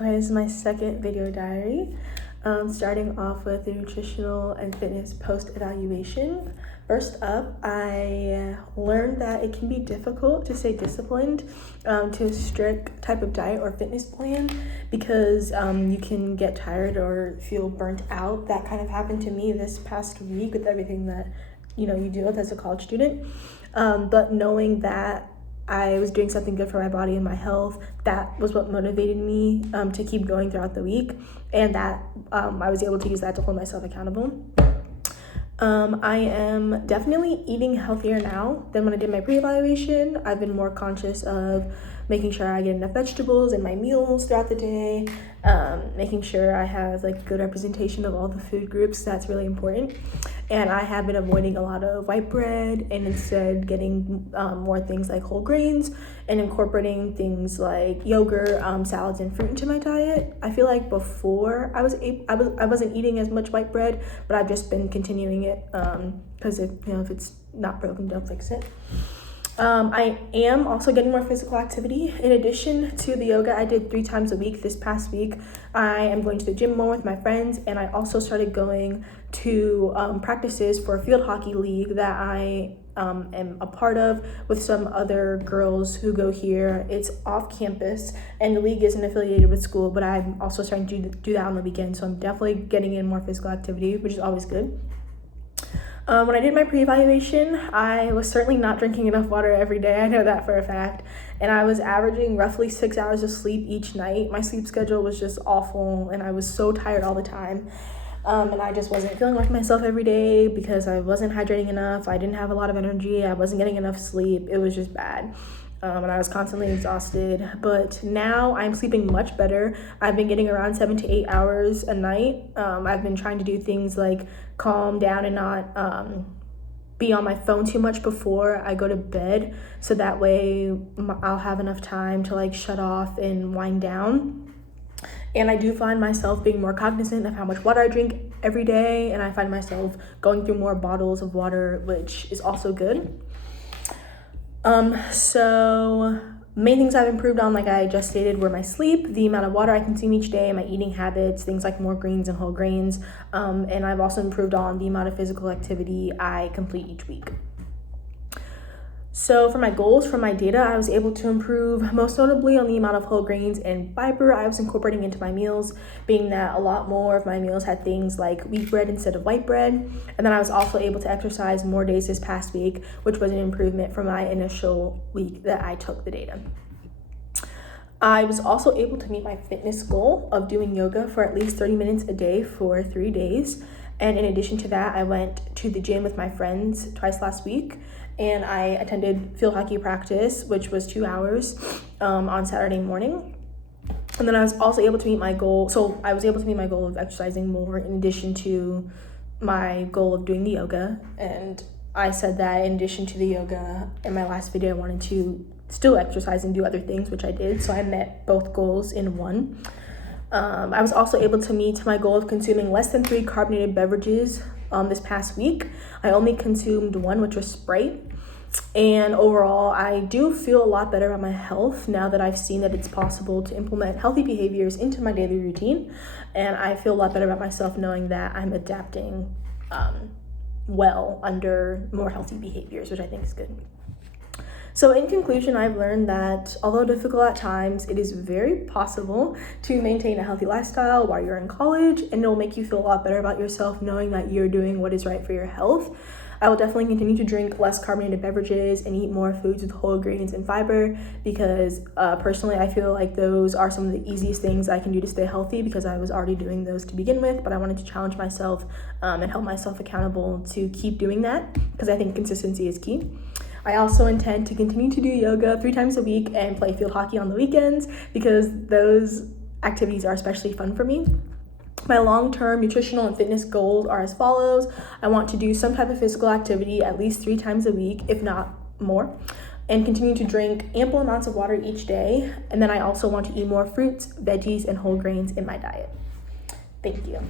Okay, this is my second video diary. Starting off with the nutritional and fitness post-evaluation. First up, I learned that it can be difficult to stay disciplined to a strict type of diet or fitness plan because you can get tired or feel burnt out. That kind of happened to me this past week with everything that you deal with as a college student. But knowing that I was doing something good for my body and my health, that was what motivated me to keep going throughout the week, and that I was able to use that to hold myself accountable. I am definitely eating healthier now than when I did my pre-evaluation. I've been more conscious of making sure I get enough vegetables in my meals throughout the day, making sure I have good representation of all the food groups. That's really important. And I have been avoiding a lot of white bread and instead getting more things like whole grains and incorporating things like yogurt, salads, and fruit into my diet. I feel like before I wasn't eating as much white bread, but I've just been continuing it because if it's not broken, don't fix it. I am also getting more physical activity. In addition to the yoga I did 3 times a week this past week, I am going to the gym more with my friends, and I also started going to practices for a field hockey league that I am a part of with some other girls who go here. It's off campus and the league isn't affiliated with school, but I'm also starting to do that on the weekend, so I'm definitely getting in more physical activity, which is always good. When I did my pre-evaluation, I was certainly not drinking enough water every day. I know that for a fact. And I was averaging roughly 6 hours of sleep each night. My sleep schedule was just awful, and I was so tired all the time. And I just wasn't feeling like myself every day because I wasn't hydrating enough. I didn't have a lot of energy. I wasn't getting enough sleep. It was just bad. And I was constantly exhausted. But now I'm sleeping much better. I've been getting around 7 to 8 hours a night. I've been trying to do things like calm down and not be on my phone too much before I go to bed, so that way I'll have enough time to shut off and wind down. And I do find myself being more cognizant of how much water I drink every day, and I find myself going through more bottles of water, which is also good. So main things I've improved on, like I just stated, were my sleep, the amount of water I consume each day, my eating habits, things like more greens and whole grains, and I've also improved on the amount of physical activity I complete each week. So for my goals, from my data, I was able to improve most notably on the amount of whole grains and fiber I was incorporating into my meals, being that a lot more of my meals had things like wheat bread instead of white bread. And then I was also able to exercise more days this past week, which was an improvement from my initial week that I took the data. I was also able to meet my fitness goal of doing yoga for at least 30 minutes a day for 3 days. And in addition to that, I went to the gym with my friends twice last week, and I attended field hockey practice, which was 2 hours on Saturday morning. And then I was also able to meet my goal. So I was able to meet my goal of exercising more in addition to my goal of doing the yoga. And I said that in addition to the yoga in my last video, I wanted to still exercise and do other things, which I did. So I met both goals in one. I was also able to meet my goal of consuming less than 3 carbonated beverages this past week. I only consumed 1, which was Sprite. And overall, I do feel a lot better about my health now that I've seen that it's possible to implement healthy behaviors into my daily routine. And I feel a lot better about myself knowing that I'm adapting well under more healthy behaviors, which I think is good. So in conclusion, I've learned that although difficult at times, it is very possible to maintain a healthy lifestyle while you're in college, and it'll make you feel a lot better about yourself knowing that you're doing what is right for your health. I will definitely continue to drink less carbonated beverages and eat more foods with whole grains and fiber because personally I feel like those are some of the easiest things I can do to stay healthy because I was already doing those to begin with, but I wanted to challenge myself and help myself accountable to keep doing that because I think consistency is key. I also intend to continue to do yoga 3 times a week and play field hockey on the weekends because those activities are especially fun for me. My long-term nutritional and fitness goals are as follows. I want to do some type of physical activity at least 3 times a week, if not more, and continue to drink ample amounts of water each day. And then I also want to eat more fruits, veggies, and whole grains in my diet. Thank you.